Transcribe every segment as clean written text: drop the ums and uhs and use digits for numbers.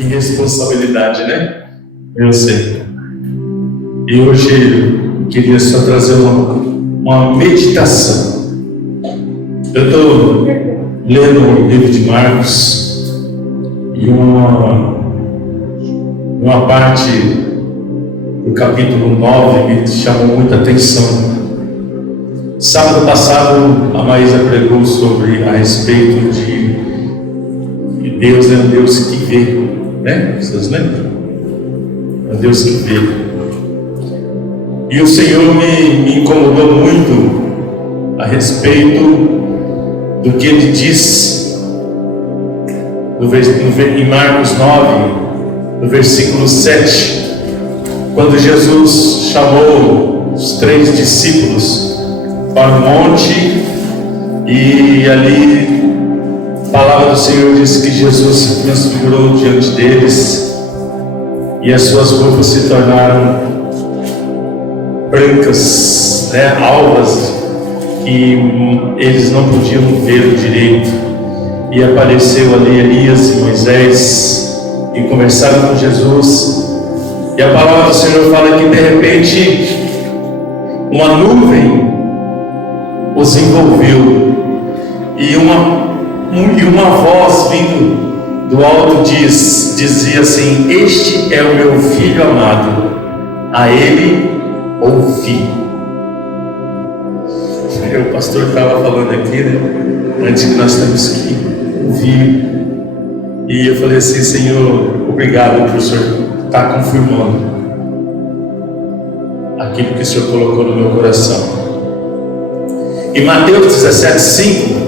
Que responsabilidade, né? Eu sei. E hoje eu queria só trazer uma meditação. Eu estou lendo o livro de Marcos e uma parte do capítulo 9 me chamou muita atenção. Sábado passado a Maísa pregou a respeito de Deus é um Deus que vê, né? Vocês lembram? É um Deus que vê. E o Senhor me incomodou muito a respeito do que Ele diz em Marcos 9, no versículo 7, quando Jesus chamou os 3 discípulos para o monte, e ali a palavra do Senhor diz que Jesus se transfigurou diante deles e as suas roupas se tornaram brancas, né, alvas, que eles não podiam ver direito. E apareceu ali Elias e Moisés e conversaram com Jesus. E a palavra do Senhor fala que de repente uma nuvem os envolveu e uma voz vindo do alto dizia assim: este é o meu filho amado, a ele ouvi. O pastor estava falando aqui, né, antes, que nós temos que ouvir. E eu falei assim: Senhor, obrigado por o Senhor estar confirmando aquilo que o Senhor colocou no meu coração. Em Mateus 17:5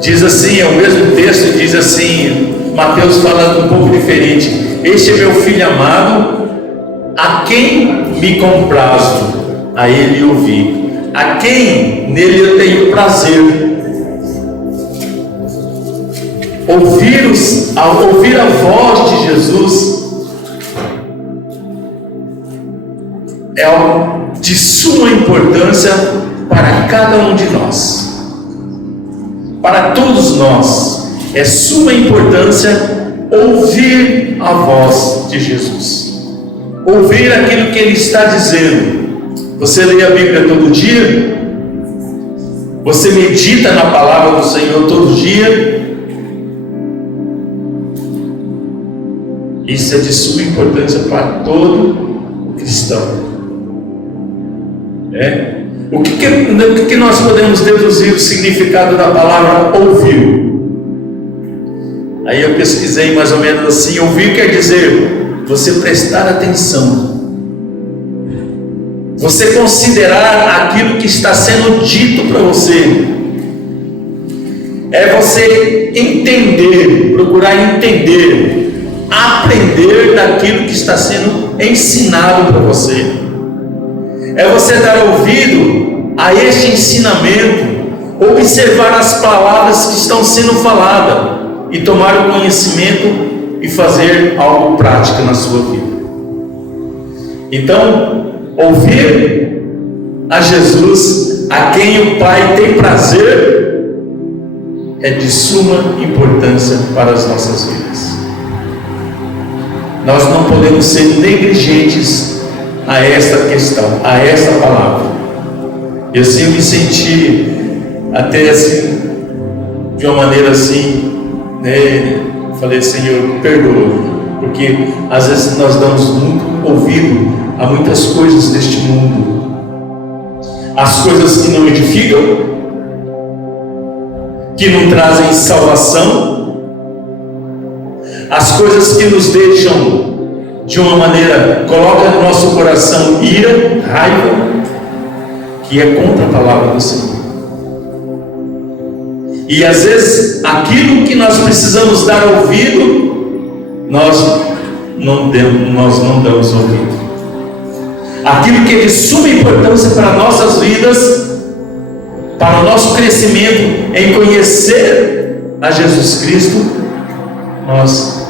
diz assim, é o mesmo texto, diz assim, Mateus fala um pouco diferente: este é meu filho amado, a quem me comprazo, a ele ouvi, a quem nele eu tenho prazer. Ao ouvir a voz de Jesus é algo de suma importância para cada um de nós. Para todos nós é suma importância ouvir a voz de Jesus, ouvir aquilo que Ele está dizendo. Você lê a Bíblia todo dia? Você medita na palavra do Senhor todo dia? Isso é de suma importância para todo cristão. O que nós podemos deduzir do significado da palavra ouvir? Aí eu pesquisei mais ou menos assim: ouvir quer dizer você prestar atenção, você considerar aquilo que está sendo dito para você, é você entender, procurar entender, aprender daquilo que está sendo ensinado para você. É você dar ouvido a este ensinamento, observar as palavras que estão sendo faladas e tomar o conhecimento e fazer algo prático na sua vida. Então, ouvir a Jesus, a quem o Pai tem prazer, é de suma importância para as nossas vidas. Nós não podemos ser negligentes a esta questão, a esta palavra. Eu assim me senti até assim, de uma maneira assim, né? Falei: Senhor, perdoa, porque às vezes nós damos muito ouvido a muitas coisas deste mundo, as coisas que não edificam, que não trazem salvação, as coisas que nos deixam de uma maneira, coloca no nosso coração ira, raiva, que é contra a palavra do Senhor. E às vezes aquilo que nós precisamos dar ouvido, nós não damos ouvido. Aquilo que é de suma importância para nossas vidas, para o nosso crescimento em conhecer a Jesus Cristo, nós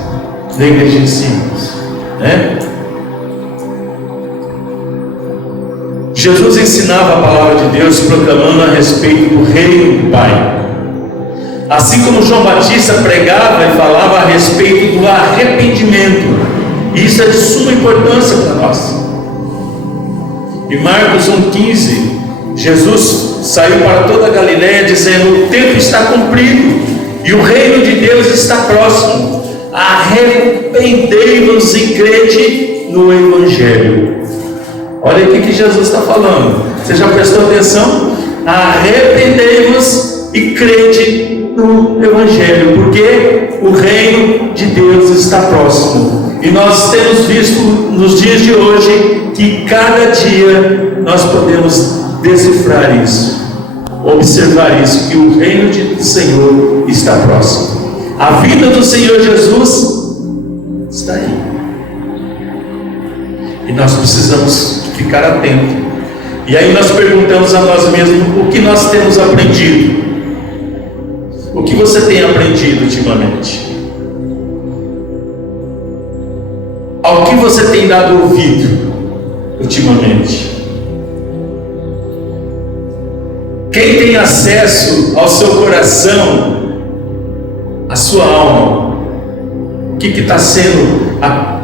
negligenciamos, né? Jesus ensinava a palavra de Deus proclamando a respeito do reino do Pai. Assim como João Batista pregava e falava a respeito do arrependimento arrependimento. E isso é de suma importância para nós. Em Marcos 1,15, Jesus saiu para toda a Galiléia dizendo: o tempo está cumprido e o reino de Deus está próximo. Arrependei-vos e crede no Evangelho. Olha o que Jesus está falando. Você já prestou atenção? Arrependei-vos e crede no Evangelho, porque o reino de Deus está próximo. E nós temos visto nos dias de hoje que cada dia nós podemos decifrar isso, observar isso, que o reino do Senhor está próximo. A vida do Senhor Jesus está aí. E nós precisamos ficar atentos. E aí nós perguntamos a nós mesmos: o que nós temos aprendido? O que você tem aprendido ultimamente? Ao que você tem dado ouvido ultimamente? Quem tem acesso ao seu coração, à sua alma? O que está sendo,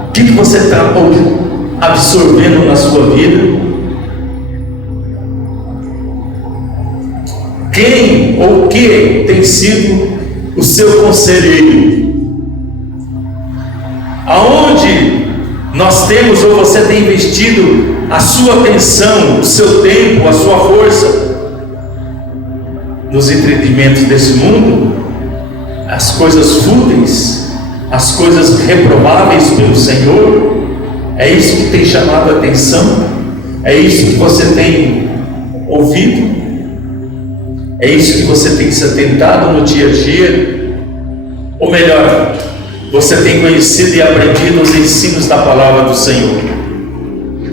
o que você está absorvendo na sua vida? Quem ou o que tem sido o seu conselheiro? Aonde nós temos ou você tem investido a sua atenção, o seu tempo, a sua força? Nos entretenimientos desse mundo? As coisas fúteis? As coisas reprováveis pelo Senhor? É isso que tem chamado a atenção? É isso que você tem ouvido? É isso que você tem se atentado no dia a dia? Ou melhor, você tem conhecido e aprendido os ensinos da palavra do Senhor?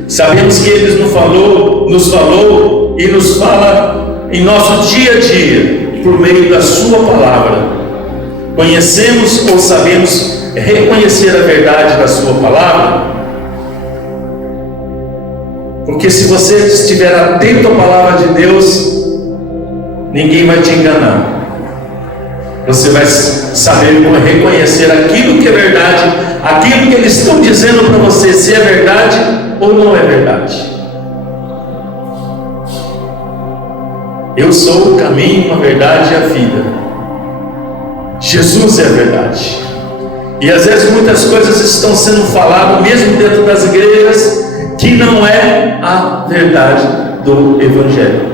Sabemos que Ele nos falou e nos fala em nosso dia a dia, por meio da sua palavra. Conhecemos ou sabemos reconhecer a verdade da sua palavra? Porque se você estiver atento à palavra de Deus, ninguém vai te enganar. Você vai saber reconhecer aquilo que é verdade, aquilo que eles estão dizendo para você, se é verdade ou não é verdade. Eu sou o caminho, a verdade e a vida. Jesus é a verdade. E às vezes muitas coisas estão sendo faladas, mesmo dentro das igrejas, que não é a verdade do Evangelho.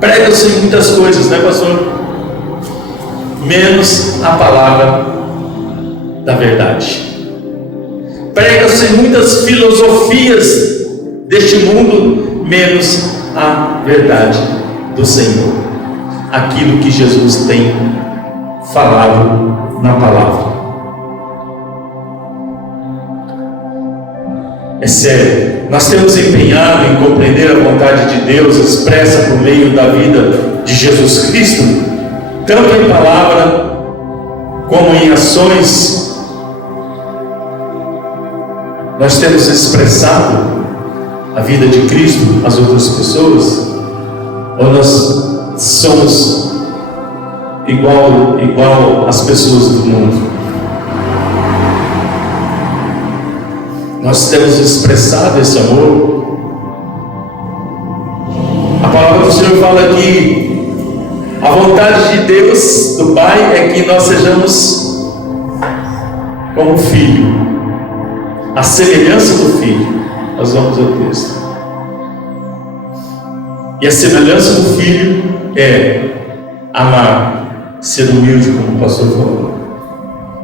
Prega-se muitas coisas, né, pastor? Menos a palavra da verdade. Prega-se muitas filosofias deste mundo, menos a verdade do Senhor. Aquilo que Jesus tem falado na palavra. É sério, nós temos empenhado em compreender a vontade de Deus expressa por meio da vida de Jesus Cristo, tanto em palavra como em ações. Nós temos expressado a vida de Cristo às outras pessoas? Ou nós somos igual às pessoas do mundo? Nós temos expressado esse amor? A palavra do Senhor fala que a vontade de Deus, do Pai, é que nós sejamos como filho, a semelhança do filho. Nós vamos ao texto. E a semelhança do filho é amar, ser humilde, como o pastor falou,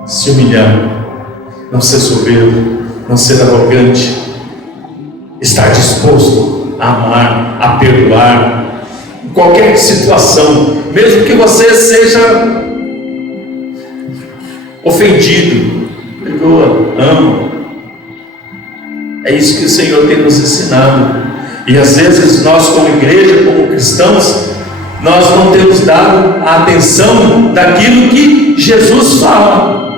se humilhar, não ser soberbo, não ser arrogante, estar disposto a amar, a perdoar, em qualquer situação, mesmo que você seja ofendido, perdoa, ama. É isso que o Senhor tem nos ensinado. E às vezes nós, como igreja, como cristãos, nós não temos dado a atenção daquilo que Jesus fala.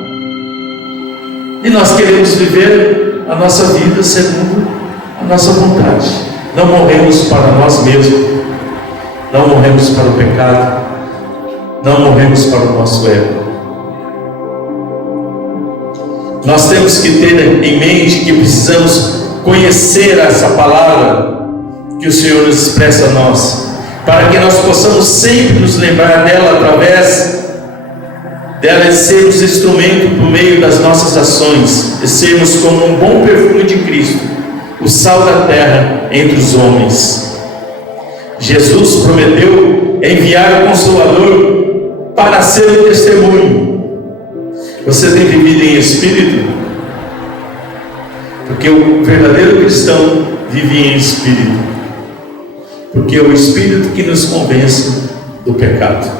E nós queremos viver a nossa vida segundo a nossa vontade. Não morremos para nós mesmos, não morremos para o pecado, não morremos para o nosso ego. Nós temos que ter em mente que precisamos conhecer essa palavra que o Senhor nos expressa a nós, para que nós possamos sempre nos lembrar dela, através dela sermos instrumento por meio das nossas ações, e sermos como um bom perfume de Cristo, o sal da terra entre os homens. Jesus prometeu enviar o Consolador para ser o testemunho. Você tem vivido em espírito? Porque o verdadeiro cristão vive em espírito, porque é o espírito que nos convence do pecado.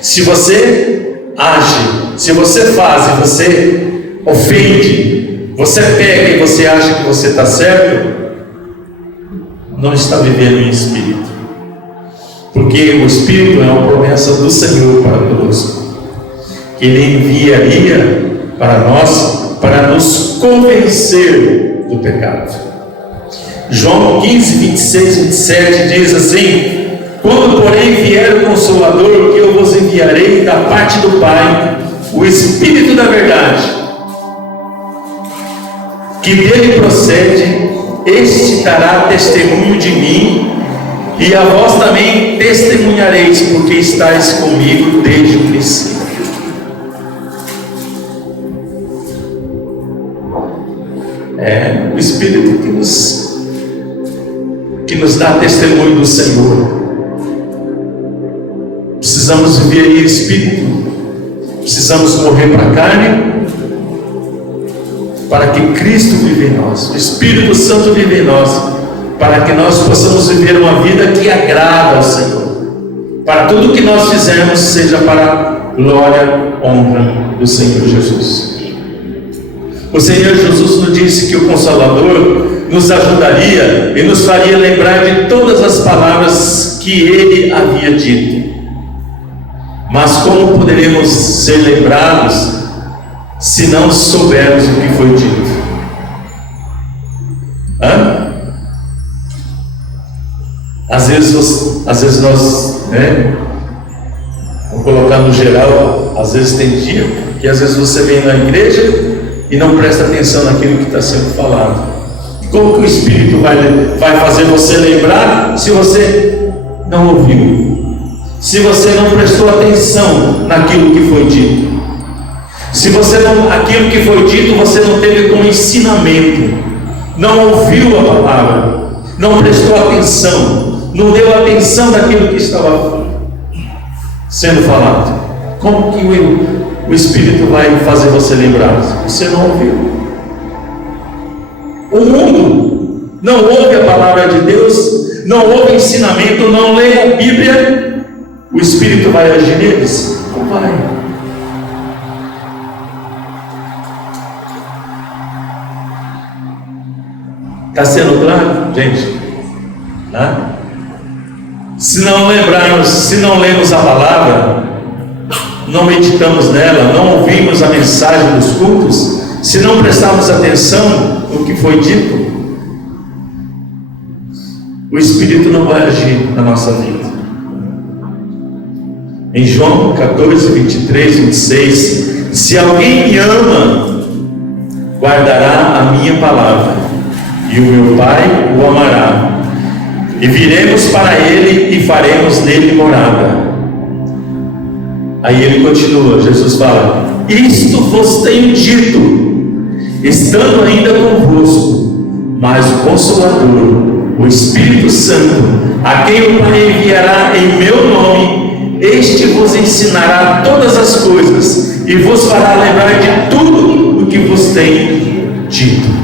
Se você age, se você faz e você ofende, você pega e você acha que você está certo, não está vivendo em espírito, porque o Espírito é uma promessa do Senhor para conosco, que Ele enviaria para nós, para nos convencer do pecado. João 15, 26, 27 diz assim: quando porém vier o Consolador, que eu vos enviarei da parte do Pai, o Espírito da verdade, que dele procede, este dará testemunho de mim, e a vós também testemunhareis, porque estáis comigo desde o princípio. É o Espírito que nos dá testemunho do Senhor. Precisamos viver em espírito, precisamos morrer para a carne, para que Cristo vive em nós, o Espírito Santo vive em nós, para que nós possamos viver uma vida que agrada ao Senhor, para tudo que nós fizermos seja para a glória, honra do Senhor Jesus. O Senhor Jesus nos disse que o Consolador nos ajudaria e nos faria lembrar de todas as palavras que Ele havia dito. Mas como poderemos ser lembrados se não soubermos o que foi dito? Às vezes nós, vou colocar no geral, às vezes tem dia que às vezes você vem na igreja e não presta atenção naquilo que está sendo falado. Como que o Espírito vai fazer você lembrar se você não ouviu? Se você não prestou atenção naquilo que foi dito? Se aquilo que foi dito você não teve como ensinamento, não ouviu a palavra, não prestou atenção, não deu atenção naquilo que estava sendo falado, como que o Espírito vai fazer você lembrar? Você não ouviu. O mundo não ouve a palavra de Deus, não ouve ensinamento, não lê a Bíblia. O Espírito vai agir neles? Não vai. Está sendo claro, gente? Se não lembrarmos, se não lemos a palavra, não meditamos nela, não ouvimos a mensagem dos cultos, se não prestarmos atenção no que foi dito, o Espírito não vai agir na nossa vida. Em João 14, 23, 26, se alguém me ama, guardará a minha palavra, e o meu Pai o amará, e viremos para ele e faremos nele morada. Aí ele continua, Jesus fala: isto vos tenho dito, estando ainda convosco, mas o Consolador, o Espírito Santo, a quem o Pai enviará em meu nome, este vos ensinará todas as coisas e vos fará lembrar de tudo o que vos tenho dito.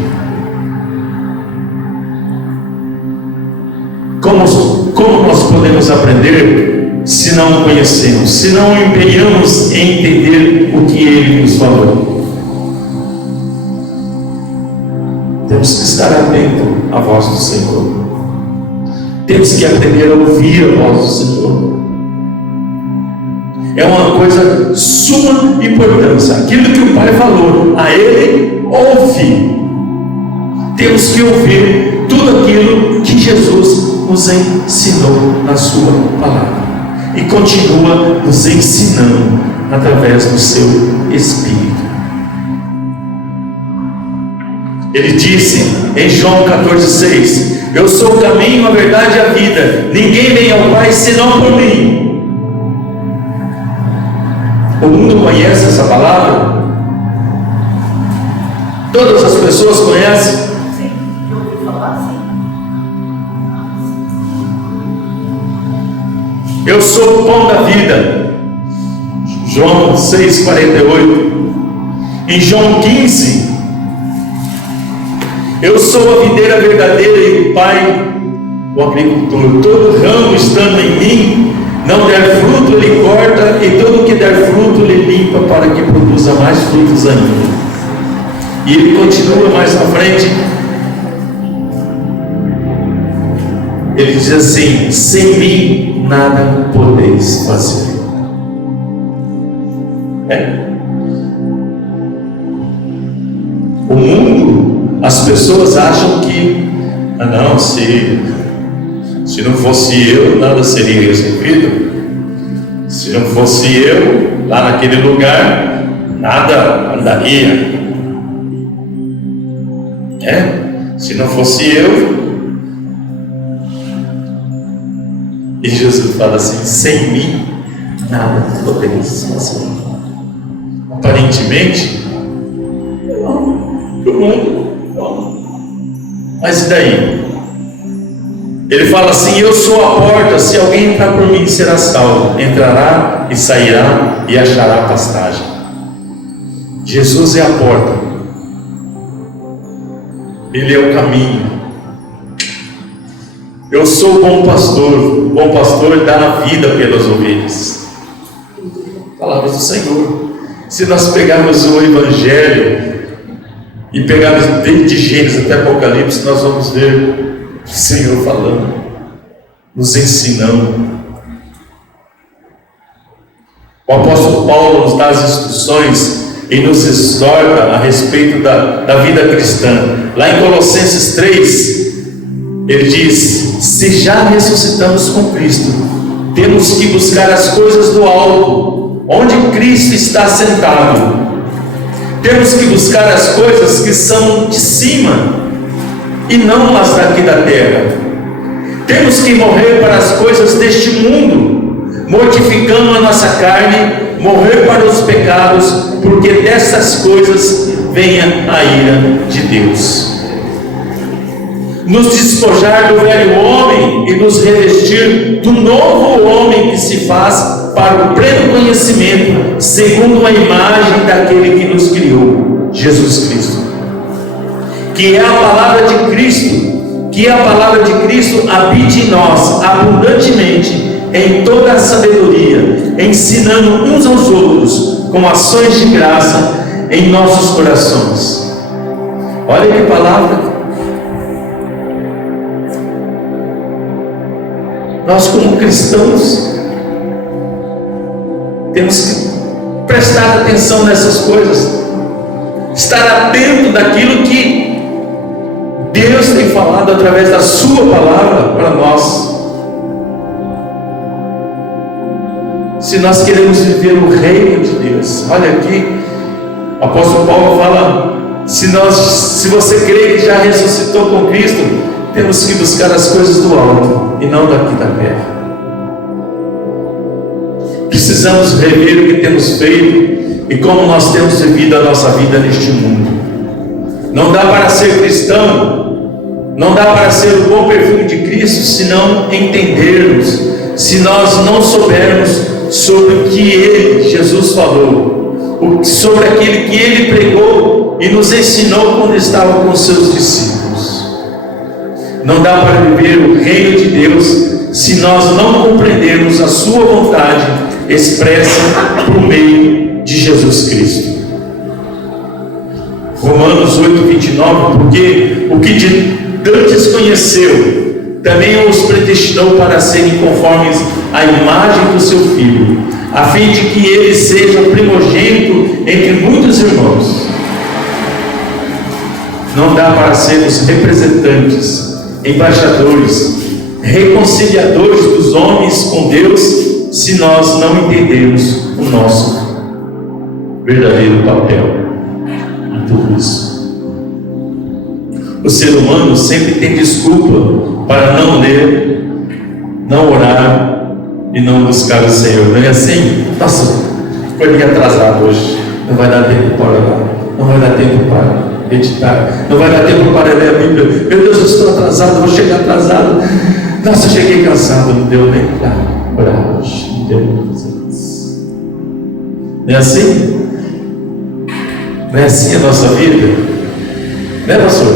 Como nós podemos aprender se não o conhecemos, se não empenhamos em entender o que Ele nos falou? Temos que estar atento à voz do Senhor. Temos que aprender a ouvir a voz do Senhor. É uma coisa de suma importância. Aquilo que o Pai falou, a Ele ouve. Temos que ouvir tudo aquilo que Jesus nos ensinou na sua palavra, e continua nos ensinando através do seu Espírito. Ele disse em João 14,6: eu sou o caminho, a verdade e a vida, ninguém vem ao Pai senão por mim. O mundo conhece essa palavra? Todas as pessoas conhecem? Sim, eu ouvi falar assim. Eu sou o pão da vida. João 6,48. Em João 15, eu sou a videira verdadeira e o Pai, o agricultor. Todo ramo estando em mim, não der fruto, ele corta, e todo que der fruto, ele limpa, para que produza mais frutos ainda. E ele continua mais na frente. Ele diz assim: sem mim nada podeis fazer. O mundo, as pessoas acham que não, se não fosse eu, nada seria resolvido. Se não fosse eu lá naquele lugar, nada andaria. Se não fosse eu. E Jesus fala assim: sem mim nada podeis fazer. Aparentemente, o mundo não. Mas e daí? Ele fala assim: eu sou a porta, se alguém entrar por mim será salvo, entrará e sairá e achará pastagem. Jesus é a porta, Ele é o caminho. Eu sou o bom pastor dá a vida pelas ovelhas. Palavras do Senhor. Se nós pegarmos o Evangelho e pegarmos desde Gênesis até Apocalipse, nós vamos ver o Senhor falando, nos ensinando. O apóstolo Paulo nos dá as instruções e nos exorta a respeito da vida cristã. Lá em Colossenses 3, ele diz: se já ressuscitamos com Cristo, temos que buscar as coisas do alto, onde Cristo está sentado. Temos que buscar as coisas que são de cima e não as daqui da terra. Temos que morrer para as coisas deste mundo, mortificando a nossa carne, morrer para os pecados, porque dessas coisas vem a ira de Deus. Nos despojar do velho homem e nos revestir do novo homem que se faz para o pleno conhecimento, segundo a imagem daquele que nos criou, Jesus Cristo. Que é a palavra de Cristo, que a palavra de Cristo habite em nós abundantemente, em toda a sabedoria, ensinando uns aos outros com ações de graça em nossos corações. Olha que palavra. Nós, como cristãos, temos que prestar atenção nessas coisas, estar atento daquilo que Deus tem falado através da sua palavra para nós. Se nós queremos viver o reino de Deus, olha aqui, o apóstolo Paulo fala: se você crê que já ressuscitou com Cristo, temos que buscar as coisas do alto e não daqui da terra. Precisamos rever o que temos feito e como nós temos vivido a nossa vida neste mundo. Não dá para ser cristão, não dá para ser o bom perfume de Cristo se não entendermos, se nós não soubermos sobre o que Ele, Jesus, falou, sobre aquilo que Ele pregou e nos ensinou quando estava com seus discípulos. Não dá para viver o reino de Deus se nós não compreendermos a sua vontade expressa por meio de Jesus Cristo. Romanos 8:29, porque o que de antes conheceu, também os predestinou para serem conformes à imagem do seu Filho, a fim de que ele seja o primogênito entre muitos irmãos. Não dá para sermos representantes, embaixadores, reconciliadores dos homens com Deus, se nós não entendermos o nosso verdadeiro papel em tudo isso. o ser humano sempre tem desculpa para não ler, não orar e não buscar o Senhor. Não é assim? Nossa, foi atrasado hoje, não vai dar tempo para orar, não vai dar tempo para meditar, não vai dar tempo para ler a Bíblia. Meu Deus, eu estou atrasado, vou chegar atrasado. Nossa, cheguei cansado, não deu nem para orar hoje, não deu nem para fazer isso. Não é assim? Não é assim a nossa vida? Não é, pastor?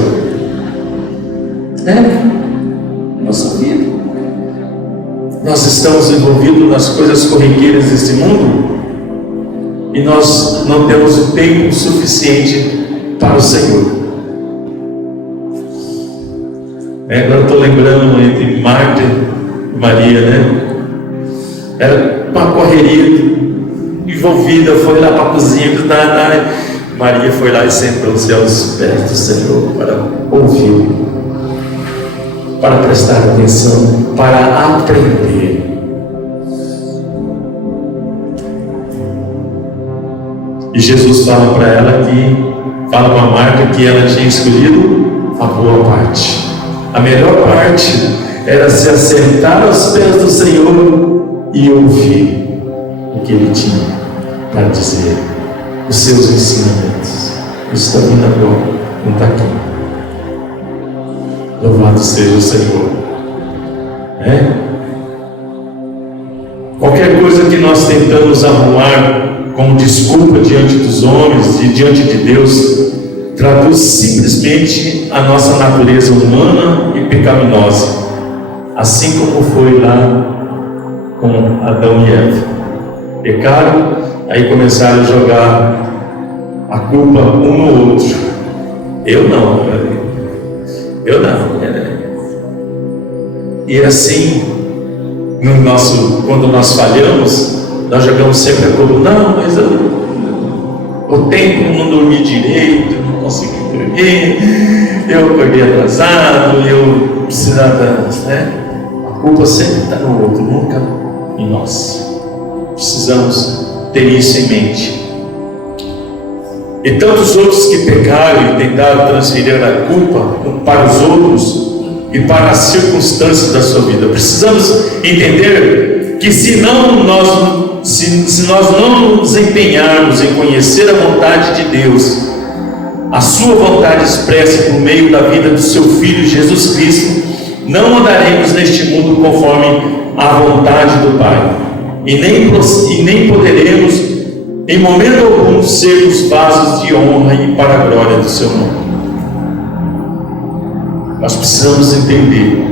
É nossa vida. Nós estamos envolvidos nas coisas corriqueiras desse mundo e nós não temos o tempo suficiente para o Senhor. Agora estou lembrando entre Marta e Maria, né? Era uma correria envolvida, foi lá para a cozinha, Maria foi lá e sentou-se aos pés do Senhor para ouvir, para prestar atenção, para aprender. E Jesus fala para ela fala para Marta que ela tinha escolhido a boa parte. A melhor parte era se assentar aos pés do Senhor e ouvir o que Ele tinha para dizer, os seus ensinamentos. Isso está vindo agora, não está aqui. Louvado seja o Senhor. Qualquer coisa que nós tentamos arrumar como desculpa diante dos homens e diante de Deus, traduz simplesmente a nossa natureza humana e pecaminosa, assim como foi lá com Adão e Eva. Pecaram, aí começaram a jogar a culpa um no outro. Eu não. E assim, quando nós falhamos, nós jogamos sempre a culpa. Não, mas o tempo não dormi direito, não consegui dormir, eu acordei atrasado, eu precisava, A culpa sempre está no outro, nunca em nós. Precisamos ter isso em mente. E tantos outros que pecaram e tentaram transferir a culpa para os outros e para as circunstâncias da sua vida. Precisamos entender que se nós não nos empenharmos em conhecer a vontade de Deus, a sua vontade expressa por meio da vida do seu Filho Jesus Cristo, não andaremos neste mundo conforme a vontade do Pai, e nem poderemos em momento algum sermos vasos de honra e para a glória do seu nome. Nós precisamos entender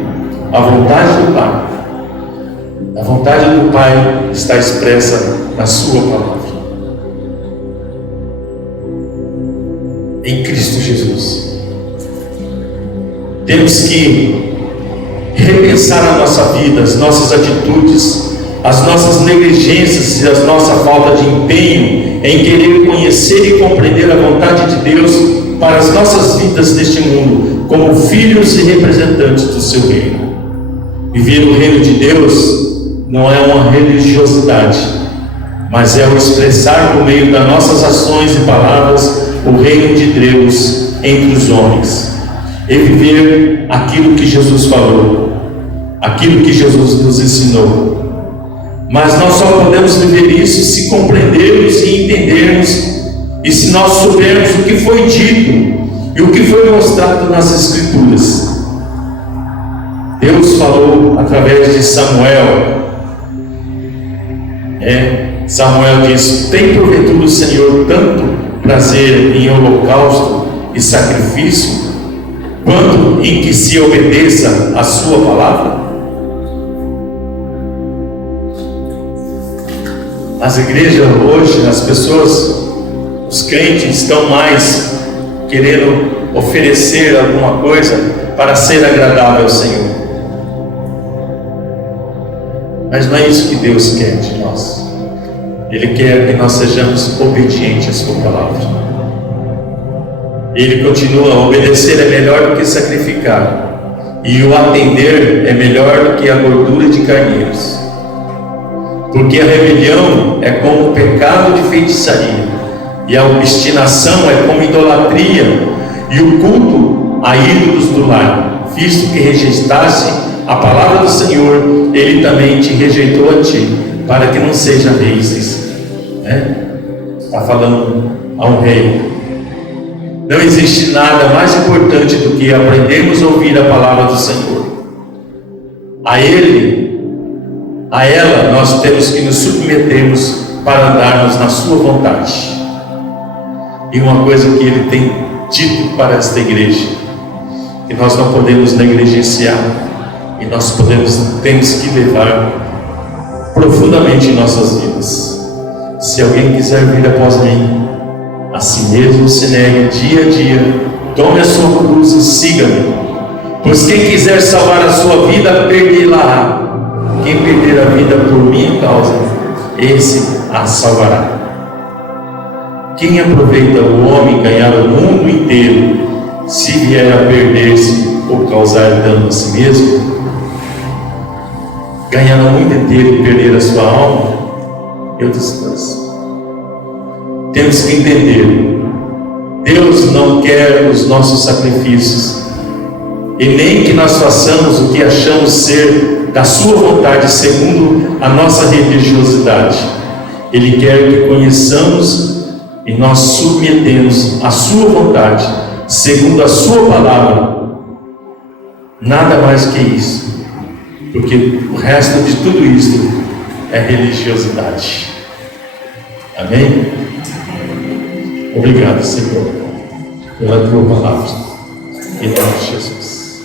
a vontade do Pai. A vontade do Pai está expressa na sua palavra, em Cristo Jesus. Temos que repensar a nossa vida, as nossas atitudes, as nossas negligências e a nossa falta de empenho em querer conhecer e compreender a vontade de Deus para as nossas vidas neste mundo, como filhos e representantes do seu reino. Viver o reino de Deus não é uma religiosidade, mas é o expressar por meio das nossas ações e palavras o reino de Deus entre os homens, e viver aquilo que Jesus falou, aquilo que Jesus nos ensinou. Mas nós só podemos viver isso se compreendermos e entendermos, e se nós soubermos o que foi dito e o que foi mostrado nas Escrituras. Deus falou através de Samuel. Samuel diz: tem porventura o Senhor tanto prazer em holocausto e sacrifício, quanto em que se obedeça a sua palavra? Nas igrejas hoje, as pessoas, os crentes, estão mais querendo oferecer alguma coisa para ser agradável ao Senhor. Mas não é isso que Deus quer de nós. Ele quer que nós sejamos obedientes à sua palavra. Ele continua: obedecer é melhor do que sacrificar, e o atender é melhor do que a gordura de carneiros. Porque a rebelião é como o pecado de feitiçaria, e a obstinação é como idolatria, e o culto a ídolos do lar, visto que rejeitaste a palavra do Senhor, Ele também te rejeitou a ti, para que não seja rei. Está falando a um rei. Não existe nada mais importante do que aprendermos a ouvir a palavra do Senhor. A Ele, a ela, nós temos que nos submetermos para andarmos na sua vontade. E uma coisa que Ele tem dito para esta igreja, que nós não podemos negligenciar, e nós temos que levar profundamente em nossas vidas. Se alguém quiser vir após mim, a si mesmo se negue dia a dia, tome a sua cruz e siga-me. Pois quem quiser salvar a sua vida, perdê-la-á. Quem perder a vida por minha causa, esse a salvará. Quem aproveita o homem ganhar o mundo inteiro, se vier a perder-se ou causar dano a si mesmo? Ganhar o mundo inteiro e perder a sua alma? Eu descanso. Temos que entender, Deus não quer os nossos sacrifícios, e nem que nós façamos o que achamos ser da sua vontade, segundo a nossa religiosidade. Ele quer que conheçamos e nós submetemos a sua vontade, segundo a sua palavra. Nada mais que isso, porque o resto de tudo isso é religiosidade. Amém? Obrigado, Senhor, pela tua palavra. Em nome de Jesus.